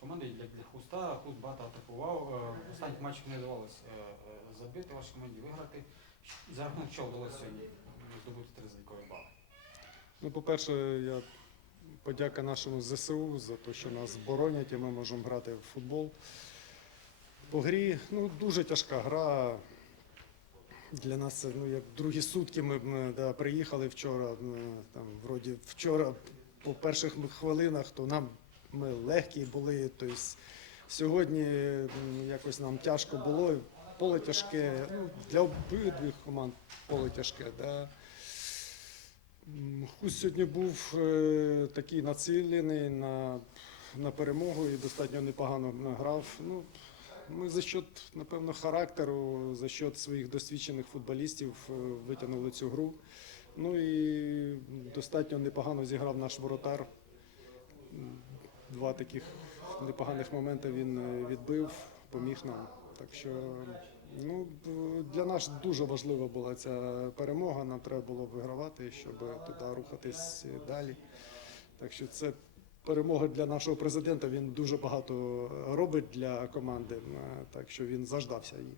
команди, як для Хуста. Хуст багато атакував. Е, останніх матчах не вдавалося е, е, забити вашій команді, виграти. За рахунок чого вдалося сьогодні здобути три залікові бали? Ну, по-перше, я подяка нашому ЗСУ за те, що нас боронять і ми можемо грати в футбол. По грі ну, дуже тяжка гра. Для нас ну, як другі сутки. Ми, да, приїхали вчора. Ми, там, вроді, вчора по перших хвилинах, то нам ми легкі були. Тобто, сьогодні якось нам тяжко було. Поле тяжке. Ну, для обидвих команд поле тяжке. Да. Хусь сьогодні був е, такий націлений на, на перемогу і достатньо непогано грав. Ну, ми за счет, напевно, характеру, за счет своїх досвідчених футболістів е, витягнули цю гру. Ну і достатньо непогано зіграв наш воротар. Два таких непоганих моменти він е, відбив, поміг нам. Так що ну, для нас дуже важлива була ця перемога. Нам треба було вигравати, щоб туди рухатись далі. Так що це перемога для нашого президента. Він дуже багато робить для команди, е, так що він заждався її.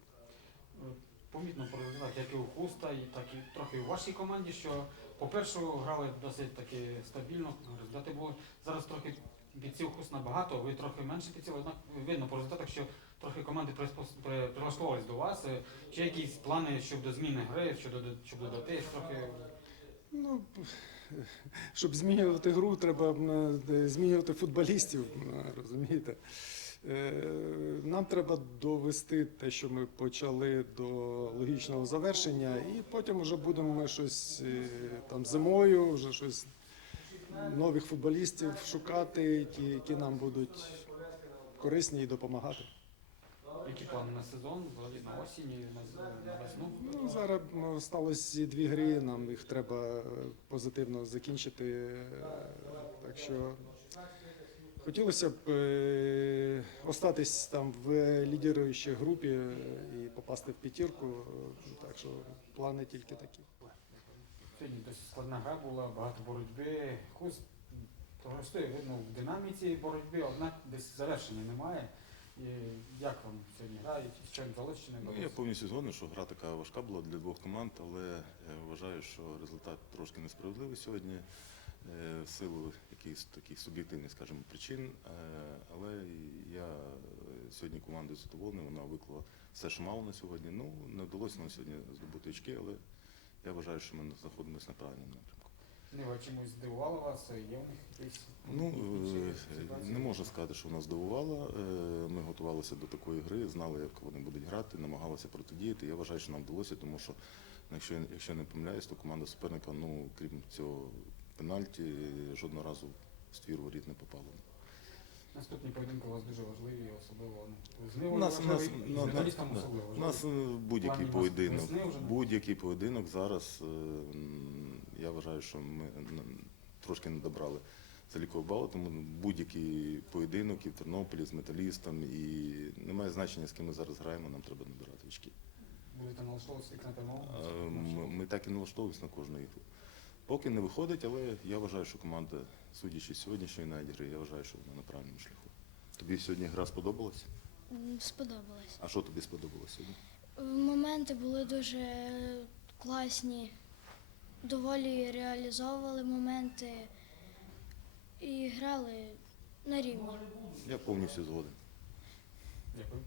Помітно по результатах, як і у Хуста, і так і трохи і у вашій команді, що по-перше, грали досить таки стабільно, результати були. Зараз трохи бійців Хуст набагато, ви трохи менше бійців, однак видно по результатах, що трохи команди прилаштовувались до вас. Чи якісь плани щодо зміни гри, щодо щоб додати трохи Ну, щоб змінювати гру, треба змінювати футболістів, розумієте? Е, Нам треба довести те, що ми почали до логічного завершення, і потім вже будемо ми щось е, там зимою, вже щось нових футболістів шукати, ті, які нам будуть корисні і допомагати. які плани на сезон, взагалі на осінь, на, весну. Ну, зараз ну, сталося дві гри, нам їх треба позитивно закінчити. е, Так що хотілося б е, остатись там в лідіруючій групі е, і попасти в п'ятірку. е, Так що плани тільки такі. Сьогодні досить складна гра була, багато боротьби. Хуст прогресує, видно, в динаміці боротьби, однак десь завершення немає. І як вам сьогодні грають, що їм вдалося, чи не Ну, я повністю згоден, що гра така важка була для двох команд, але е, вважаю, що результат трошки несправедливий сьогодні в силу якихось таких суб'єктивних, скажімо, причин. Е, Але я е, сьогодні командою задоволений, вона виклала все, що мало на сьогодні. Ну, не вдалося нам сьогодні здобути очки, але я вважаю, що ми знаходимося на правильному напрямку. Нива чимось здивувала вас, є у них якісь Ну, е, не можу сказати, що нас здивувало. Е, Ми готувалися до такої гри, знали, як вони будуть грати, намагалися протидіяти. Я вважаю, що нам вдалося, тому що, ну, якщо я не помиляюсь, то команда суперника, ну, крім цього пенальті, жодного разу в ствір воріт не попала. Наступні поєдинки у вас дуже важливі, особливо ну, з У нас, нас, ну, да, особливо у нас е, будь-який поєдинок, будь-який поєдинок зараз, е, я вважаю, що ми трошки не добрали залікового балу, тому будь-який поєдинок і в Тернополі з металістом, і немає значення, з ким ми зараз граємо, нам треба набирати очки. Будете налаштовуватися на перемогу? Е, Ми, ми так і налаштовуємося на кожну ігру. Поки не виходить, але я вважаю, що команда, судячи з сьогоднішньої гри, я вважаю, що вона на правильному шляху. Тобі сьогодні гра сподобалась? М, Сподобалось. А що тобі сподобалось сьогодні? Моменти були дуже класні, доволі реалізовували моменти і грали на рівні. Я повністю згоден. Дякую.